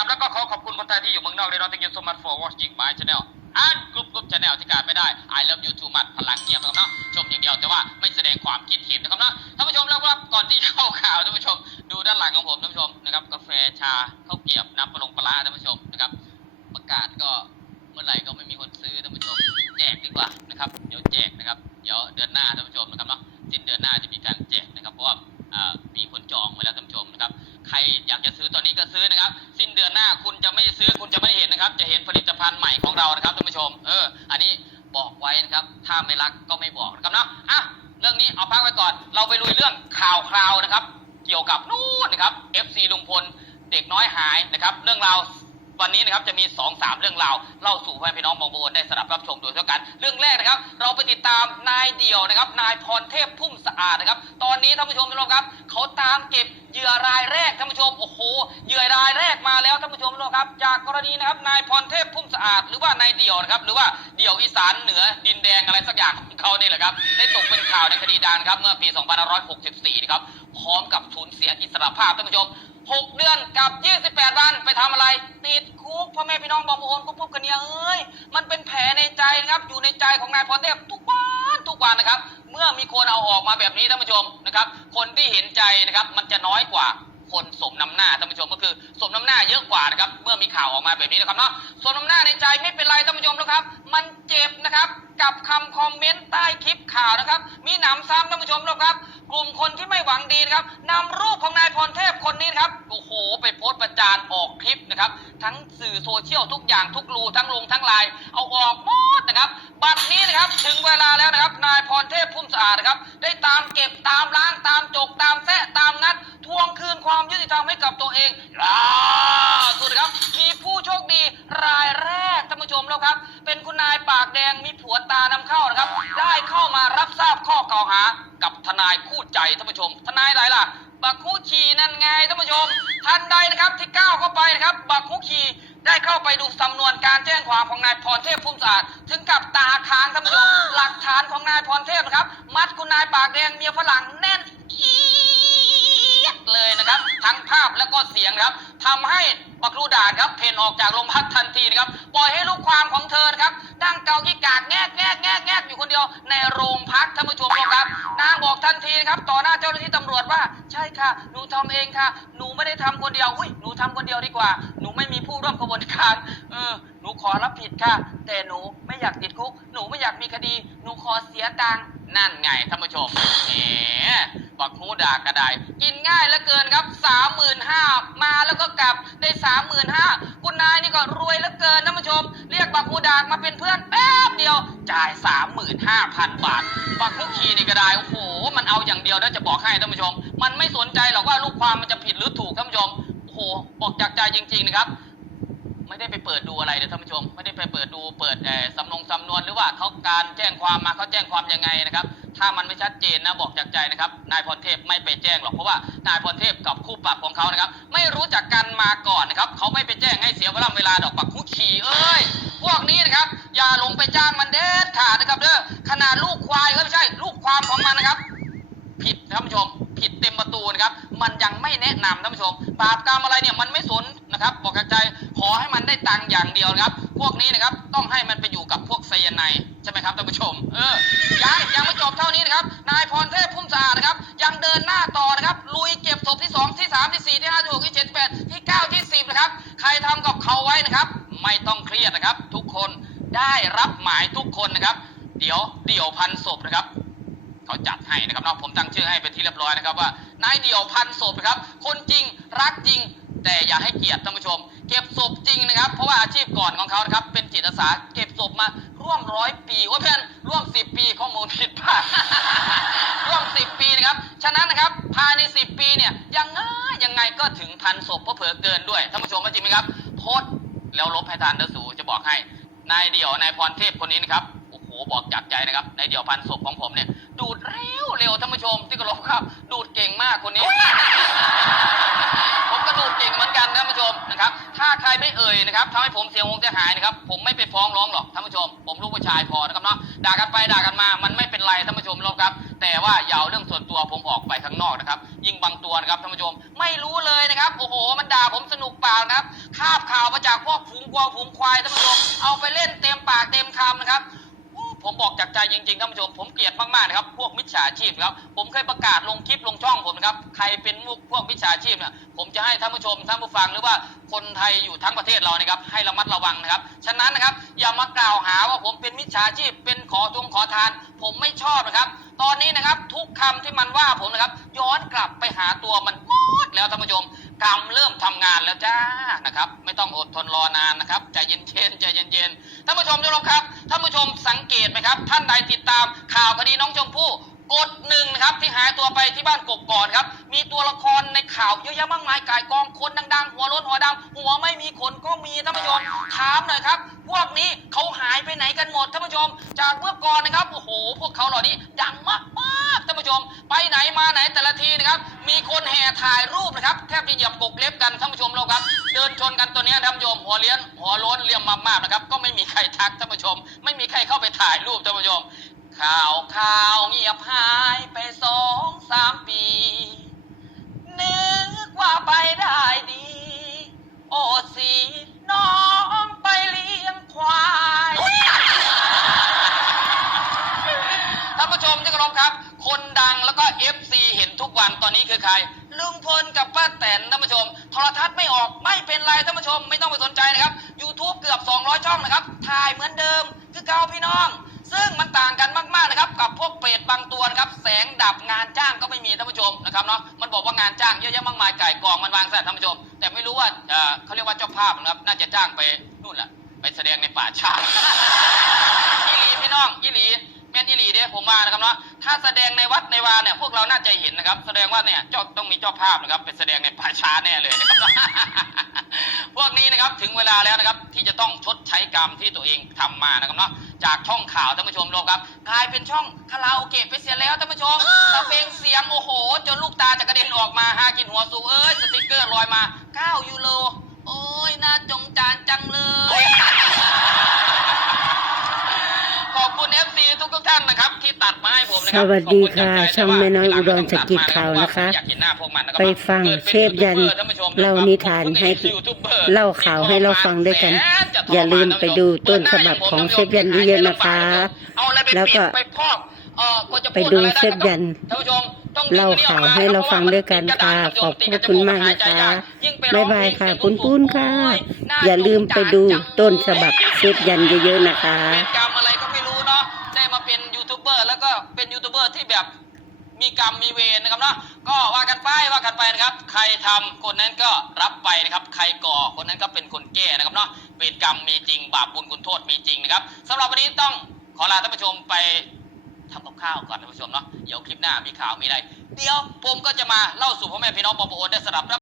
ครับ แล้วก็ขอขอบคุณคนไทยที่อยู่เมืองนอกเลยเนาะ thank you so much for watching my channel อ่านกรุ๊ปกรุ๊ป channel ที่การไม่ได้ I love you too much พลังเงียบนะครับเนาะชมอย่างเดียวแต่ว่าไม่แสดงความคิดเห็นนะครับเนาะท่านผู้ชมแล้วครับก่อนที่เข้าข่าวท่านผู้ชม ดูด้านหลังของผมท่านผู้ชมนะครับกาแฟชาข้าวเกรียบน้ำปลาลงปลาร้าท่านผู้ชมนะครับประกาศก็เมื่อไหร่ก็ไม่มีคนซื้อท่านผู้ชมแจกดีกว่านะครับเดี๋ยวแจกนะครับเดี๋ยวเดือนหน้าท่านผู้ชมนะครับเนาะสิ้นเดือนหน้าจะมีการแจกนะครับเพราะว่ามีคนจองไว้แล้วท่านผู้ชมนะครับใครอยากจะซื้อตอนนี้ก็ซื้อนะครับ สิ้นเดือน ไม่ซื้อคุณจะไม่เห็นนะครับ จะเห็นผลิตภัณฑ์ใหม่ของเรานะครับท่านผู้ชม เออ อันนี้บอกไว้นะครับ ถ้าไม่รักก็ไม่บอกนะครับเนาะอะเรื่องนี้เอาพักไว้ก่อน เราไปลุยเรื่องข่าวคราวนะครับ เกี่ยวกับนู่นนะครับ FC ลุงพลเด็กน้อยหายนะครับ เรื่องราว วันนี้นะครับจะมี2อสามเรื่องราวเล่าสู่พ่อแม่พี่น้องบางโบนได้สดับรับชมโดยเท่ากัน เรื่องแรกนะครับ เราไปติดตามนายเดี่ยวนะครับ นายพรเทพพุ่มสะอาดนะครับ ตอนนี้ท่านผู้ชมทุกท่านครับ เขาตามเก็บเหยื่อรายแรกท่านผู้ชมโอ้โหเหยื่อรายแรกมาแล้วท่านผู้ชมทุกท่านครับ จากกรณีนะครับนายพรเทพพุ่มสะอาด หรือว่านายเดี่ยวนะครับหรือว่าเดี่ยวอีสานเหนือดินแดงอะไรสักอย่างของเขาเนี่ยแหละครับได้ตกเป็นข่าวในคดีดังครับเมื่อปี 2564นะครับ พร้อมกับสูญเสียอิสรภาพท่านผู้ชม 6 เดือนกับ 28 วันไปทำอะไร ติดคุกพ่อแม่พี่น้องบางโอนกุ๊บกุ๊บกันเนี่ยเอ้ย มันเป็นแผลในใจนะครับอยู่ในใจของนายพรเทพทุกวันทุกวันนะครับ เมื่อมีคนเอาออกมาแบบนี้ท่านผู้ชมนะครับ คนที่เห็นใจนะครับมันจะน้อยกว่าคนสมน้ำหน้าท่านผู้ชมก็คือสมน้ำหน้าเยอะกว่านะครับ เมื่อมีข่าวออกมาแบบนี้นะครับเนาะสมน้ำหน้าในใจไม่เป็นไรท่านผู้ชมนะครับ มันเจ็บนะครับ กับคำคอมเมนต์ใต้คลิปข่าวนะครับ มีหนำซ้ำท่านผู้ชมนะครับ กลุ่มคนที่ไม่หวังดีนะครับนำรูปของนายพรเทพคนนี้นครับโอ้โห ไปโพสต์ประจานออกคลิปนะครับ ทั้งสื่อโซเชียลทุกอย่างทุกรูทั้งลงทั้งไลน์เอาออกหมดนะครับบัดนี้นะครับถึงเวลาแล้วนะครับ นายพรเทพพุ่มสะอาดนะครับ ได้ตามเก็บตามล้างตามจกตามแซะตามนัดทวงคืนความยุติธรรมให้กับตัวเองล่าสุดครับ มีผู้โชคดีรายแรก เป็นคุณนายปากแดงมีผัวตานำเข้านะครับ ได้เข้ามารับทราบข้อกล่าวหา กับทนายคู่ใจท่านผู้ชม ทนายใดล่ะ บักคู่ชีนั่นไงท่านผู้ชมทันใดนะครับที่ก้าวเข้าไปนะครับ บักคู่ชีได้เข้าไปดูสำนวนการแจ้งความของนายพรเทพพุ่มสะอาดถึงกับตาค้างท่านผู้ชม หลักฐานของนายพรเทพนะครับ มัดคุณนายปากแดงเมียฝรั่งแน่นอีดเลยนะครับ ทั้งภาพและก็เสียงนะครับทำให้บักรูดาดครับ เพนออกจากโรงพักทันทีนะครับ ปล่อยให้ลูกความของเธอ เกาขี้กากแงกแงกแงกแงกอยู่คนเดียวในโรงพักท่านผู้ชมครับ นางบอกทันทีครับ ต่อหน้าเจ้าหน้าที่ตำรวจว่า ใช่ค่ะ หนูทำเองค่ะ หนูไม่ได้ทำคนเดียวอุ้ยหนูทำคนเดียวดีกว่า หนูไม่มีผู้ร่วมกระบวนการเออ หนูขอรับผิดค่ะ แต่หนูไม่อยากติดคุก หนูไม่อยากมีคดี หนูขอเสียตังค์นั่นไงท่านผู้ชมแหมบักฮูดากระไดกินง่ายเหลือเกินครับสามหมื่นห้ามาแล้วก็กลับได้สามหมื่นห้าคุณนายนี่ก็รวยเหลือเกินท่านผู้ชม เรียกบักฮูดากมาเป็นเพื่อนแป๊บเดียว จ่ายสามหมื่นห้าพันบาท บักฮุกคีนี่ก็ไดโอ้โห มันเอาอย่างเดียวแล้วจะบอกให้ท่านผู้ชม มันไม่สนใจหรอกว่าลูกความมันจะผิดหรือถูกท่านผู้ชมโอ้โหบอกจากใจจริง ๆ นะครับ ไม่ได้ไปเปิดดูอะไรเลยท่านผู้ชม ไม่ได้ไปเปิดดูเปิดสำนงสำนวนหรือว่าเขาการแจ้งความมาเขาแจ้งความยังไงนะครับ ถ้ามันไม่ชัดเจนนะบอกจากใจนะครับ นายพรเทพไม่ไปแจ้งหรอกเพราะว่านายพรเทพกับคู่ปรับของเขานะครับ ไม่รู้จักกันมาก่อนนะครับเขาไม่ไปแจ้งให้เสียเวลาเวลาดอกปักคุขี่เอ้ยพวกนี้นะครับ อย่าหลงไปจ้างมันเด็ดขาดนะครับเด้อขนาดลูกควายก็ไม่ใช่ ลูกความของมันนะครับ ผิดท่านผู้ชม ผิดเต็มประตูนะครับ มันยังไม่แนะนำท่านผู้ชมบาปกรรมอะไรเนี่ยมันไม่สนนะครับ บอกจากใจขอให้มันได้ตังค์อย่างเดียวนะครับ พวกนี้นะครับต้องให้มันไปอยู่กับพวกไซยาไนใช่ไหมครับท่านผู้ชม เออ ยังยังไม่จบเท่านี้นะครับ นายพรเทพพุ่มสะอาดนะครับ ยังเดินหน้าต่อนะครับ ลุยเก็บศพที่สองที่สามที่สี่ที่ห้าที่หกที่เจ็ดที่แปดที่เก้าที่สิบนะครับ ใครทำกับเขาไว้นะครับ ไม่ต้องเครียดนะครับ ทุกคนได้รับหมายทุกคนนะครับ เดี๋ยวเดี่ยวพันศพนะครับ เขาจัดให้นะครับนาะผมตั้งชื่อให้เป็นที่เรียบร้อยนะครับว่านายเดี่ยวพันศพครับ คนจริงรักจริง แต่อย่าให้เกียรติท่านผู้ชม เก็บศพจริงนะครับ เพราะว่าอาชีพก่อนของเขานะครับเป็นจิตอาสาเก็บศพมาร่วมร้อยปีว่าเพื่อนร่วมสิบปีข้อมูลผิดพลาดร่วมสิบปีนะครับฉะนั้นนะครับภายในสิบปีเนี่ยยังไงยังไงก็ถึงพันศพเพราะเผื่อเกินด้วยท่านผู้ชมว่าจริงไหมครับโพสต์แล้วลบให้ทานเดอสูจะบอกให้นายเดี่ยวนายพรเทพคนนี้นะครับโอ้โหบอกจากใจนะครับในเดี่ยวพันศพของผมเนี่ย กรพครับ ดูดเก่งมากคนนี้ ผมก็ดูดเก่งเหมือนกันนะท่านผู้ชมนะครับ ถ้าใครไม่เอ่ยนะครับทำให้ผมเสียหงเสียหายนะครับ ผมไม่ไปฟ้องร้องหรอกท่านผู้ชม ผมลูกผู้ชายพอนะครับเนาะ ด่ากันไปด่ากันมา มันไม่เป็นไรท่านผู้ชมหรอกครับ แต่ว่าอย่าเอาเรื่องส่วนตัวผมออกไปข้างนอกนะครับ ยิ่งบางตัวนะครับท่านผู้ชม ไม่รู้เลยนะครับ โอ้โห มันด่าผมสนุกเปล่านะครับ คาบข่าวมาจากพวกฝูงวัวฝูงควายท่านผู้ชม เอาไปเล่นเต็มปากเต็มคำนะครับ ผมบอกจากใจจริงๆท่านผู้ชมผมเกลียดมากๆนะครับพวกมิจฉาชีพครับผมเคยประกาศลงคลิปลงช่องผมนะครับใครเป็นมุกพวกมิจฉาชีพเนี่ยผมจะให้ท่านผู้ชมท่านผู้ฟังหรือว่าคนไทยอยู่ทั้งประเทศเรานะครับให้ระมัดระวังนะครับฉะนั้นนะครับอย่ามากล่าวหาว่าผมเป็นมิจฉาชีพ เป็นขอทวงขอทาน ผมไม่ชอบนะครับ ตอนนี้นะครับทุกคำที่มันว่าผมนะครับย้อนกลับไปหาตัวมันหมดแล้วท่านผู้ชม กรรมเริ่มทำงานแล้วจ้านะครับ ไม่ต้องอดทนรอนานนะครับใจเย็นๆใจเย็นๆท่านผู้ชมที่เคารพครับท่านผู้ชมสังเกตไหมครับ ท่านใดติดตามข่าวคดีน้องชมพู่กดหนึ่งนะครับที่หายตัวไปที่บ้านกกกอกครับ มีตัวละครในข่าวเยอะแยะมากมายกายกองคนดังๆ หัวล้นหัวดำหัวไม่มีขนก็มีท่านผู้ชมถามหน่อยครับ พวกนี้เขาหายไปไหนกันหมดท่านผู้ชม จากเมื่อก่อนนะครับโอ้โห พวกเขาเหล่านี้ดังมาก ๆท่านผู้ชม ไปไหนมาไหนแต่ละทีนะครับ มีคนแห่ถ่ายรูปนะครับแทบจะเหยียบปกเล็บกันท่านผู้ชมเราครับ เดินชนกันตัวนี้ท่านผู้ชมหัวเลี้ยนหัวโล้นเลี่ยมมากๆนะครับ ก็ไม่มีใครทักท่านผู้ชม ไม่มีใครเข้าไปถ่ายรูปท่านผู้ชมข่าวข่าวเงียบหายไปสองสาม วันตอนนี้คือใคร ลุงพลกับป้าแตนท่านผู้ชม โทรทัศน์ไม่ออกไม่เป็นไรท่านผู้ชม ไม่ต้องไปสนใจนะครับ YouTube เกือบ 200 ช่องนะครับ ถ่ายเหมือนเดิม คือเก่าพี่น้อง ซึ่งมันต่างกันมากๆนะครับ กับพวกเปรตบางตัวนะครับ แสงดับงานจ้างก็ไม่มีท่านผู้ชมนะครับเนาะมันบอกว่างานจ้างเยอะแยะมากมายไก่กองมันวางแสนท่านผู้ชม แต่ไม่รู้ว่าเออเขาเรียกว่าเจ้าภาพนะครับน่าจะจ้างไปนู่นแหละไปแสดงในป่าช้าอีหลีพี่น้องอีหลี แม่นอีหลีเด้ผมมานะครับเนาะถ้าแสดงในวัดในวาเนี่ยพวกเราน่าจะเห็นนะครับ แสดงว่าเนี่ยเจ้าต้องมีเจ้าภาพนะครับไปแสดงในป่าช้าแน่เลยนะครับ พวกนี้นะครับถึงเวลาแล้วนะครับที่จะต้องชดใช้กรรมที่ตัวเองทำมานะครับเนาะจากช่องข่าวท่านผู้ชมลงครับกลายเป็นช่องคาราโอเกะไปเสียแล้วท่านผู้ชมตะเพงเสียงโอ้โหจนลูกตาจะกระเด็นออกมาหากินหัวสูงเอ้ยสติกเกอร์ลอยมา9ยูโรโอ้ยน่าจงจานจังเลย ขอบคุณ FC ทุกทุกๆท่านนะครับที่ตัดมาให้ผมนะครัสวัสดีค่ะขบณจากใจช่องแม่น้อยอุดรสกิจข่าวนะคะ อยากเห็นหน้าพวกมันนะครับไปฟังกิดป็เชฟยันยูทูบบอร์ท่ผู้ชมเล่านิทานให้ผมก็เห็นยูทูบเบอร์เล่าข่าวให้เราฟังด้วยกันแสนจะทรมนอย่าลืมไปดูต้นฉบับของเชฟยันเยอะๆนะคะ เอาอะไรไปแล้วก็ ปิดไปพอกเอ่อก็จะไปพูดูอะไรเชฟยันท่านผู้ชมต้องเล่าข่าวให้เราฟังด้วยกันค่ะขอบพระคุณมากนะคะบ๊ายบายค่ะปุ้นปุ้นๆค่ะอย่าลืมไปดูต้นฉบับเชฟยันเยอะๆนะคะเป็นกรรมอะไร มีกรรมมีเวรนะครับเนาะก็ว่ากันไปว่ากันไปนะครับ ใครทำคนนั้นก็รับไปนะครับ ใครก่อคนนั้นก็เป็นคนแก้นะครับเนาะเวรกรรมมีจริง บาปบุญคุณโทษมีจริงนะครับสำหรับวันนี้ต้องขอลาท่านผู้ชมไปทำกับข้าวก่อนท่านผู้ชมเนาะเดี๋ยวคลิปหน้ามีข่าวมีอะไร เดี๋ยวผมก็จะมาเล่าสู่พ่อแม่พี่น้องบอปโอนได้สลับรับ